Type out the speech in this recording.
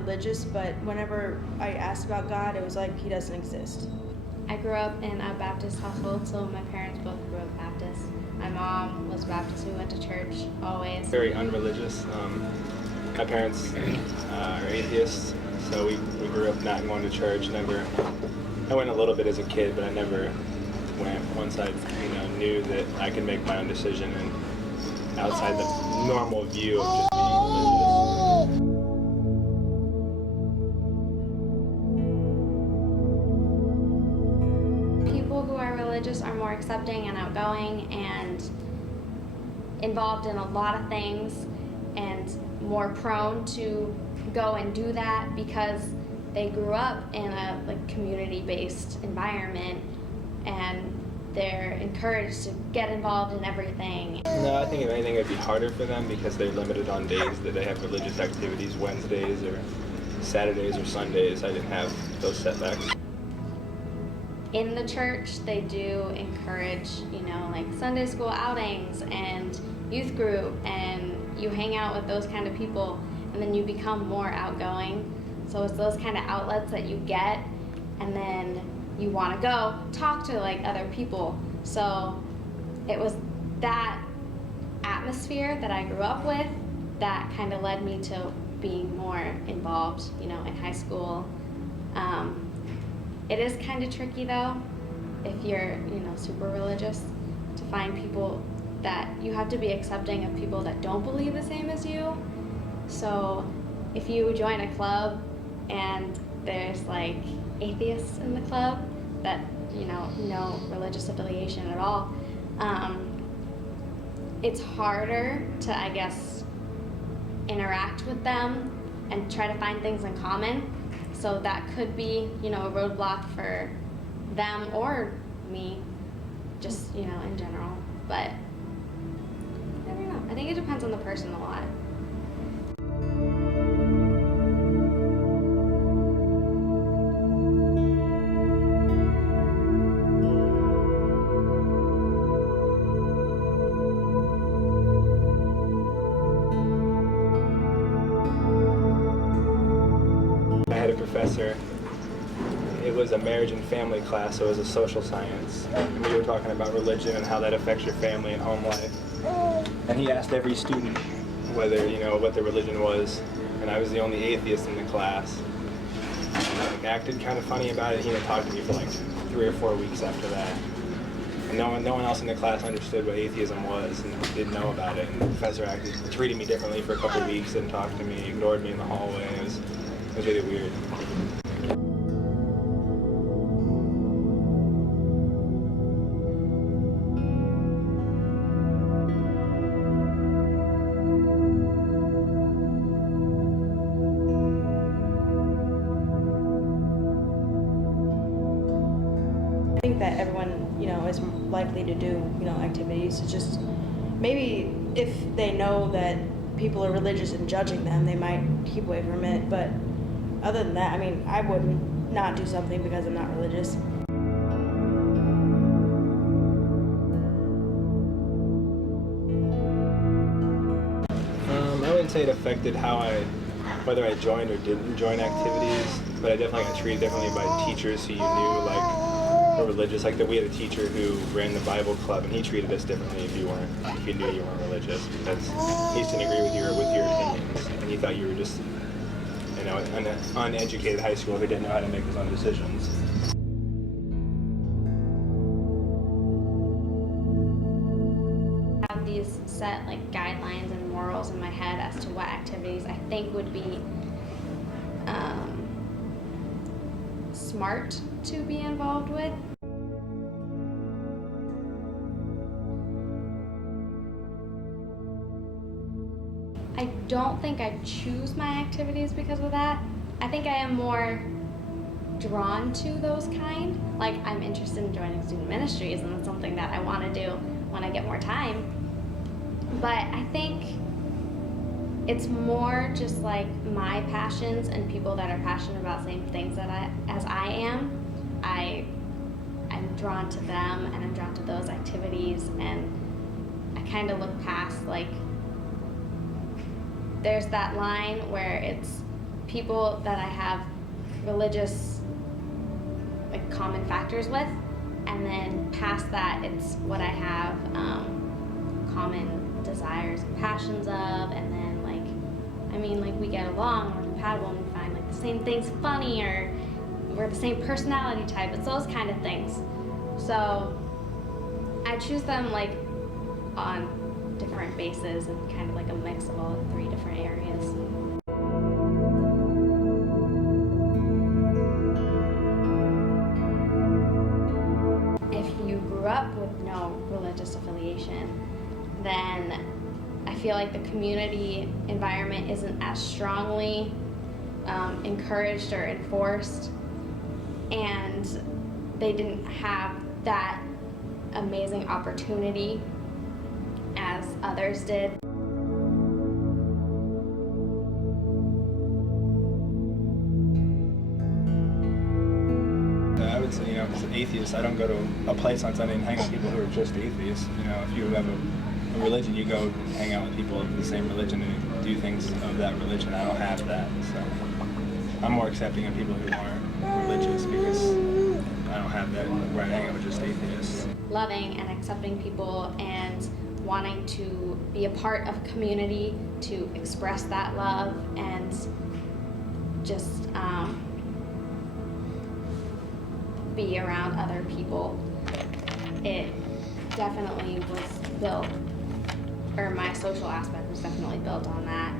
religious, but whenever I asked about God, it was like he doesn't exist. I grew up in a Baptist household, so my parents both grew up Baptist. My mom was Baptist, we went to church always. Very unreligious. My parents are atheists, so we grew up not going to church. I went a little bit as a kid, but I never went once I knew that I could make my own decision and outside the normal view of just being religious. People who are religious are more accepting and outgoing and involved in a lot of things and more prone to go and do that because they grew up in a community-based environment and they're encouraged to get involved in everything. No, I think if anything it would be harder for them because they're limited on days that they have religious activities, Wednesdays or Saturdays or Sundays. I didn't have those setbacks. In the church, they do encourage, Sunday school outings and youth group, and you hang out with those kind of people, and then you become more outgoing. So it's those kind of outlets that you get, and then you want to go talk to other people. So it was that atmosphere that I grew up with that kind of led me to being more involved, in high school. It is kind of tricky though, if you're, super religious, to find people that you have to be accepting of people that don't believe the same as you. So if you join a club and there's atheists in the club that, no religious affiliation at all, it's harder to, I guess, interact with them and try to find things in common. So that could be, a roadblock for them or me, just, in general. But I don't know. I think it depends on the person a lot. I had a professor. It was a marriage and family class, so it was a social science. And we were talking about religion and how that affects your family and home life. And he asked every student whether, what their religion was. And I was the only atheist in the class. I acted kind of funny about it. He didn't talk to me for 3 or 4 weeks after that. And no one else in the class understood what atheism was and didn't know about it. And the professor treated me differently for a couple of weeks, didn't talk to me, ignored me in the hallway. It was really weird. I think that everyone, is likely to do, activities. It's just maybe if they know that people are religious and judging them, they might keep away from it. But other than that, I wouldn't not do something because I'm not religious. I wouldn't say it affected whether I joined or didn't join activities, but I definitely got treated differently by teachers who you knew were religious. We had a teacher who ran the Bible club, and he treated us differently if you knew you weren't religious, because he just didn't agree with your opinions, and he thought you were just an uneducated high schooler who didn't know how to make his own decisions. I have these set guidelines and morals in my head as to what activities I think would be smart to be involved with. I don't think I choose my activities because of that. I think I am more drawn to those kind. I'm interested in joining student ministries, and that's something that I want to do when I get more time. But I think it's more just my passions and people that are passionate about the same things as I am. I'm drawn to them, and I'm drawn to those activities, and I kind of look past there's that line where it's people that I have religious, like, common factors with, and then past that, it's what I have common desires and passions of, and then, like, I mean, like, we get along, we're compatible, and we find, like, the same things funny, or we're the same personality type. It's those kind of things. So I choose them, like, on different bases and kind of like a mix of all 3 different areas. If you grew up with no religious affiliation, then I feel like the community environment isn't as strongly encouraged or enforced, and they didn't have that amazing opportunity as others did. I would say, as an atheist, I don't go to a place on Sunday and hang out with people who are just atheists. If you have a religion, you go hang out with people of the same religion and do things of that religion. I don't have that, so I'm more accepting of people who aren't religious because I don't have that where I hang out with just atheists. Loving and accepting people and wanting to be a part of a community, to express that love, and just be around other people. It definitely was built, or my social aspect was definitely built on that.